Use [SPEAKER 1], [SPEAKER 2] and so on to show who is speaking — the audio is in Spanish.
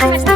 [SPEAKER 1] Hasta